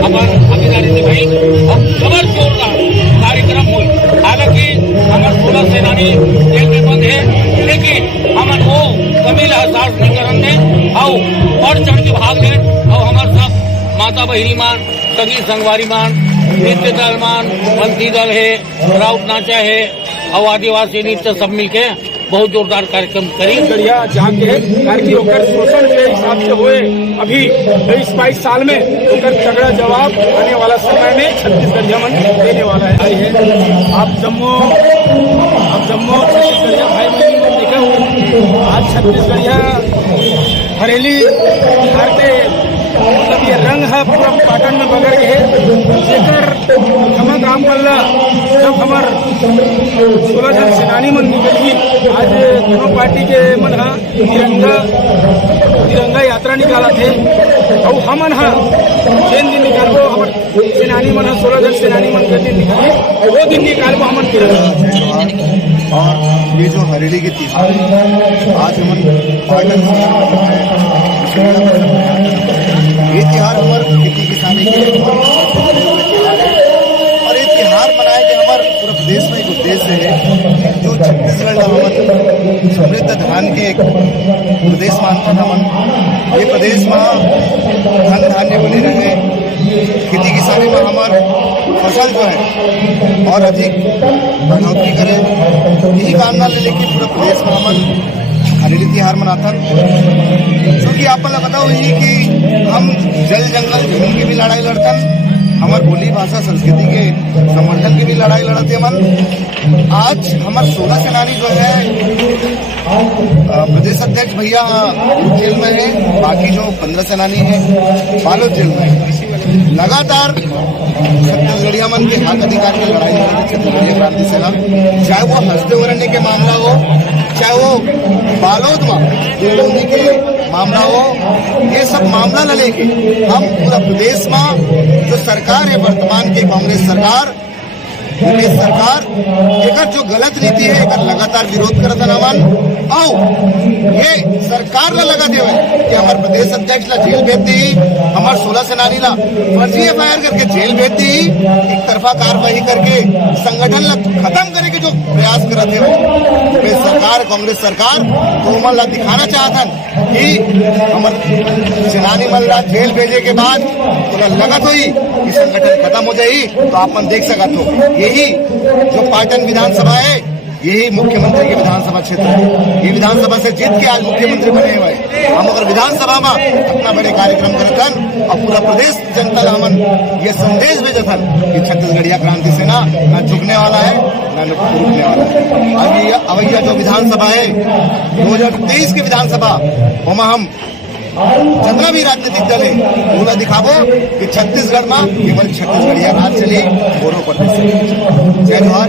अपन भागीदारी से भाई हम खबर जोरदार कार्यक्रम हुए। हालांकि हमारे 16 सेनानी जेल में बंद है, लेकिन हमन वो कमिल एहसास नहीं करने आओ बढ़ चढ़ के भाग ले। और हमारे सब माता बहिनी मान, सगी संगवारी मान, नृत्य दल मान, बंसी दल है, राउत नाचा है और आदिवासी नृत्य सब मिलके बहुत जोरदार कार्यक्रम करी। गढ़िया जाके ताकि ओकर शोषण के हिसाब से हुए अभी 23-22 साल में ओकर तगड़ा जवाब आने वाला समय में छत्तीसगढ़िया मन देने वाला है। आप जम्मू छत्तीसगढ़िया भाई बहन देखे हो, आज छत्तीसगढ़िया हरेली भारतीय मतलब ये रंग है पूरा पाटन में बगर के है। जेकर हमार काम करला जब हमार 16 जन सेनानी मन निकली, आज दोनों पार्टी के मन हा तिरंगा यात्रा निकाला थे। और हमन हा जिन दिन निकालबो हमार सेनानी मन हा 16 जन सेनानी मन के दिन निकाली, वो दिन निकालबो हमन तिरंगा। और ये जो हरेली की तिहार आज हमन पाटन ये तिहार हमारे खेती किसानी के तिहार है। और ये तिहार मनाए के हमारे पूरा प्रदेश में एक उद्देश्य है जो छत्तीसगढ़ हमन समृद्ध धान के एक प्रदेश मानते हमन। ये प्रदेश में धन धान्य बने रहे, खेती किसानी में हमारे फसल जो है और अधिक बढ़ोतरी करे, यही कामना ले लेके पूरा प्रदेश में हमन हरेली तिहार मनाथन। क्योंकि आप लोग बताओ यही कि हम जल जंगल जमीन की भी लड़ाई लड़तन, हमार बोली भाषा संस्कृति के संवर्धन की भी लड़ाई लड़ते मन। आज हमार 16 सेनानी जो है प्रदेश अध्यक्ष भैया जेल में है, बाकी जो 15 सेनानी है बालोद जेल में है। लगातार छत्तीसगढ़िया मन के हक अधिकार की लड़ाई लड़ते छत्तीसगढ़िया क्रांति सेना, चाहे वो हस्ते वरण्य के मामला हो, चाहे वो बालोद में जेलोनी के मामला हो, ये सब मामला न लेके हम पूरा प्रदेश में जो सरकार है वर्तमान की कांग्रेस सरकार, यूपीए सरकार एक जो गलत नीति है एक लगातार विरोध करता नमन। और ये सरकार ला लगा देवे कि हमारे प्रदेश अध्यक्ष ला जेल भेज दी, हमारे 16 सेनानी ला फर्जी एफआईआर करके जेल भेज दी, एक तरफा कार्रवाई करके संगठन ला खत्म करे के जो प्रयास करते हुए सरकार कांग्रेस सरकार तो मन ला दिखाना चाहतन कि हमारे सेनानी मन ला जेल भेजे के बाद तो लगत हुई कि संगठन खत्म हो जाये। तो आप मन देख सकते हो यही जो पाटन विधानसभा है, यही मुख्यमंत्री के विधानसभा क्षेत्र है। ये विधानसभा से जीत के आज मुख्यमंत्री बने हुए हम अगर विधानसभा में अपना बड़े कार्यक्रम करतन और पूरा प्रदेश जनता हमन ये संदेश भेजतन कि छत्तीसगढ़िया क्रांति सेना न झुकने वाला है न रुकने वाला है। अभी अवैया जो विधानसभा है 2023 की विधानसभा वहाँ हम जितना भी राजनीतिक दल है पूरा दिखाबो कि छत्तीसगढ़ में केवल छत्तीसगढ़िया राज चली, दोनों प्रदेश। जय जवाहर।